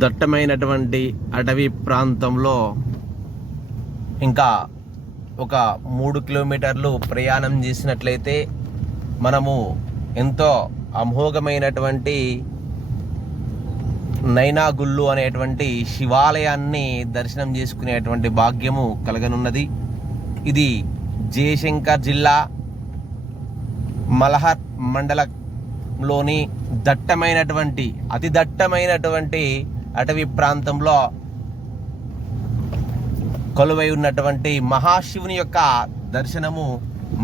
దట్టమైనటువంటి అటవీ ప్రాంతంలో ఇంకా ఒక 3 కిలోమీటర్లు ప్రయాణం చేసినట్లయితే మనము ఎంతో అమోఘమైనటువంటి నైనాగుళ్ళు అనేటువంటి శివాలయాన్ని దర్శనం చేసుకునేటువంటి భాగ్యము కలగనున్నది. ఇది జయశంకర్ జిల్లా మలహర్ మండలంలోని అతి దట్టమైనటువంటి అటవీ ప్రాంతంలో కొలువై ఉన్నటువంటి మహాశివుని యొక్క దర్శనము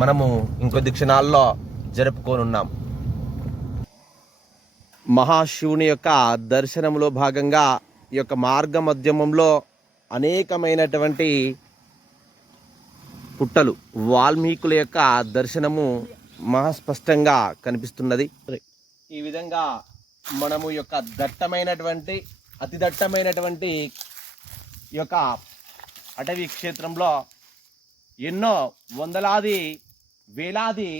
మనము ఇంకొద్ది క్షణాల్లో జరుపుకోనున్నాం. మహాశివుని యొక్క దర్శనంలో భాగంగా ఈ యొక్క మార్గ మధ్యమంలో అనేకమైనటువంటి పుట్టలు, వాల్మీకుల యొక్క దర్శనము మహాస్పష్టంగా కనిపిస్తున్నది. ఈ విధంగా మనము యొక్క అతి దట్టమైనటువంటి ఈ యొక్క అటవీ క్షేత్రంలో ఎన్నో వందలాది వేలాది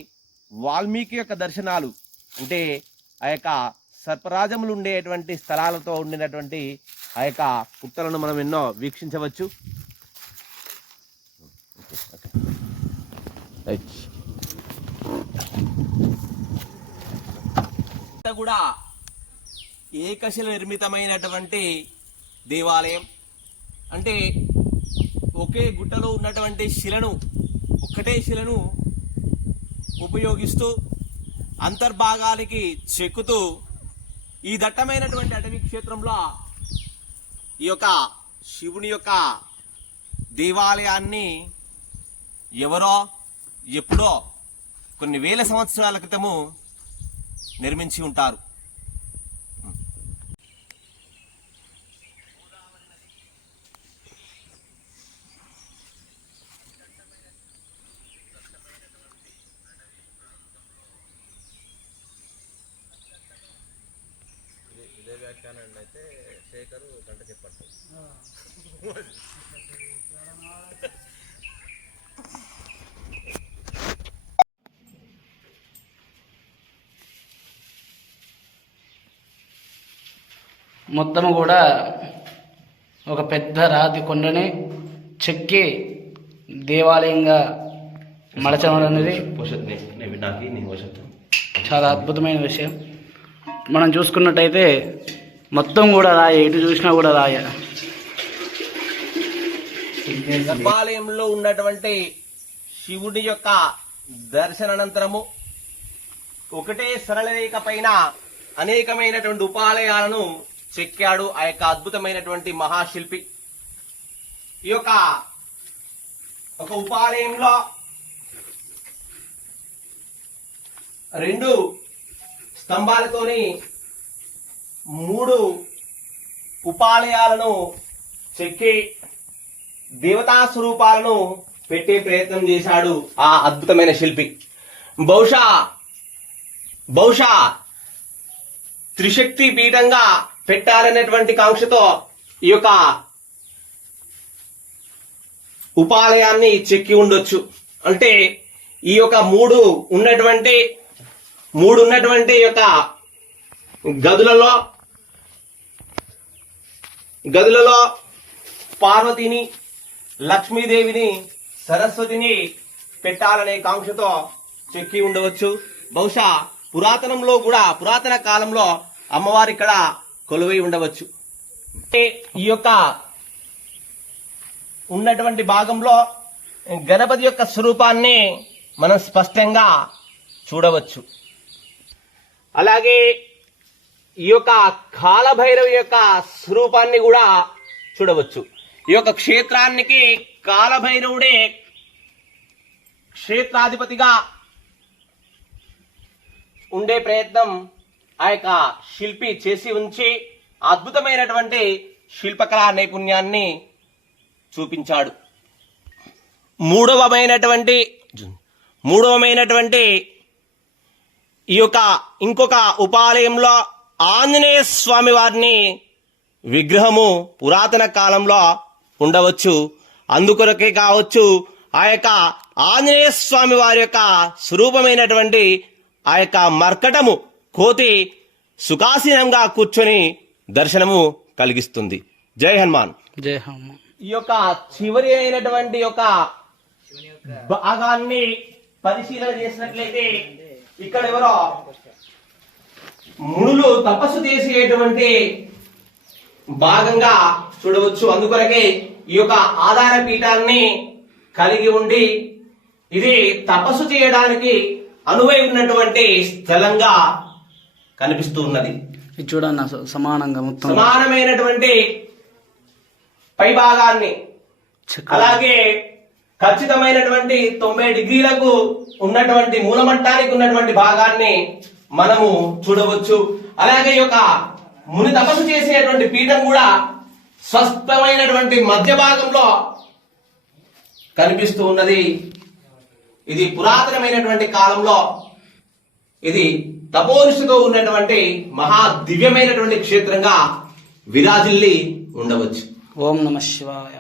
వాల్మీకి యొక్క దర్శనాలు, అంటే ఆ యొక్క సర్పరాజములు ఉండేటువంటి స్థలాలతో ఉండినటువంటి ఆ యొక్క పుట్టలను మనం ఎన్నో వీక్షించవచ్చు. కూడా ఏకశిల నిర్మితమైనటువంటి దేవాలయం. అంటే ఒకే గుట్టలో ఉన్నటువంటి ఒక్కటే శిలను ఉపయోగిస్తూ అంతర్భాగానికి చెక్కుతూ ఈ దట్టమైనటువంటి అటవీ క్షేత్రంలో ఈ యొక్క శివుని యొక్క దేవాలయాన్ని ఎవరో ఎప్పుడో కొన్ని వేల సంవత్సరాల క్రితము నిర్మించి ఉంటారు. ఇదే వ్యాఖ్యానం అయితే శేఖరు గంట చెప్పట్టు. మొత్తము కూడా ఒక పెద్ద రాతి కొండని చెక్కి దేవాలయంగా మలచడం అనేది చాలా అద్భుతమైన విషయం. మనం చూసుకున్నట్టయితే మొత్తం కూడా రాయ, ఎటు చూసినా కూడా రాయ. గర్భాలయంలో ఉన్నటువంటి శివుడి యొక్క దర్శనానంతరము ఒకటే సరళరేఖ పైన అనేకమైనటువంటి ఉపాలయాలను చెక్కాడు ఆ యొక్క అద్భుతమైనటువంటి మహాశిల్పి. ఈ యొక్క ఒక ఉపాలయంలో 2 స్తంభాలతోని 3 ఉపాలయాలను చెక్కి దేవతా స్వరూపాలను పెట్టే ప్రయత్నం చేశాడు ఆ అద్భుతమైన శిల్పి. బహుశా త్రిశక్తి పీఠంగా పెట్టాలనేటువంటి కాంక్షతో ఈ యొక్క ఉపాలయాన్ని చెక్కి ఉండొచ్చు. అంటే ఈ యొక్క మూడు ఉన్నటువంటి యొక్క గదులలో పార్వతిని, లక్ష్మీదేవిని, సరస్వతిని పెట్టాలనే కాంక్షతో చెక్కి ఉండవచ్చు. బహుశా పురాతన కాలంలో అమ్మవారు ఇక్కడ కొలువై ఉండవచ్చు. ఈ యొక్క ఉన్నటువంటి భాగంలో గణపతి యొక్క స్వరూపాన్ని మనం స్పష్టంగా చూడవచ్చు. అలాగే ఈ యొక్క కాలభైరవి యొక్క స్వరూపాన్ని కూడా చూడవచ్చు. ఈ యొక్క క్షేత్రానికి కాలభైరవుడే క్షేత్రాధిపతిగా ఉండే ప్రయత్నం ఆ యొక్క శిల్పి చేసి ఉంచి అద్భుతమైనటువంటి శిల్పకళా నైపుణ్యాన్ని చూపించాడు. మూడవమైనటువంటి ఈ యొక్క ఇంకొక ఉపాలయంలో ఆంజనేయ స్వామి వారిని విగ్రహము పురాతన కాలంలో ఉండవచ్చు. అందుకొరకే కావచ్చు ఆ యొక్క ఆంజనేయ స్వామి వారి యొక్క స్వరూపమైనటువంటి ఆ యొక్క మర్కటము కోతి సుఖాసీనంగా కూర్చొని దర్శనము కలిగిస్తుంది. జై హనుమాన్. జై హనుమాన్. ఈ యొక్క చివరి అయినటువంటి యొక్క భాగాన్ని పరిశీలన చేసినట్లయితే ఇక్కడ ఎవరో మునులు తపస్సు చేసేటువంటి భాగంగా చూడవచ్చు. అందుకొరకే ఈ యొక్క ఆధార పీఠాన్ని కలిగి ఉండి ఇది తపస్సు చేయడానికి అనువై ఉన్నటువంటి స్థలంగా కనిపిస్తూ ఉన్నది. ఇది చూడండి అసలు సమానంగా మొత్తం సమానమైనటువంటి పై భాగాన్ని అలాగే ఖచ్చితమైనటువంటి 90 డిగ్రీలకు ఉన్నటువంటి మూలమట్టానికి ఉన్నటువంటి భాగాన్ని మనము చూడవచ్చు. అలాగే ఈ యొక్క ముని తపస్సు చేసేటువంటి పీఠం కూడా స్పష్టమైనటువంటి మధ్య భాగంలో కనిపిస్తూ ఉన్నది. ఇది పురాతనమైనటువంటి కాలంలో ఇది తపోనిష్ఠతో ఉన్నటువంటి మహా దివ్యమైనటువంటి క్షేత్రంగా విరాజిల్లి ఉండవచ్చు. ఓం నమః శివాయ.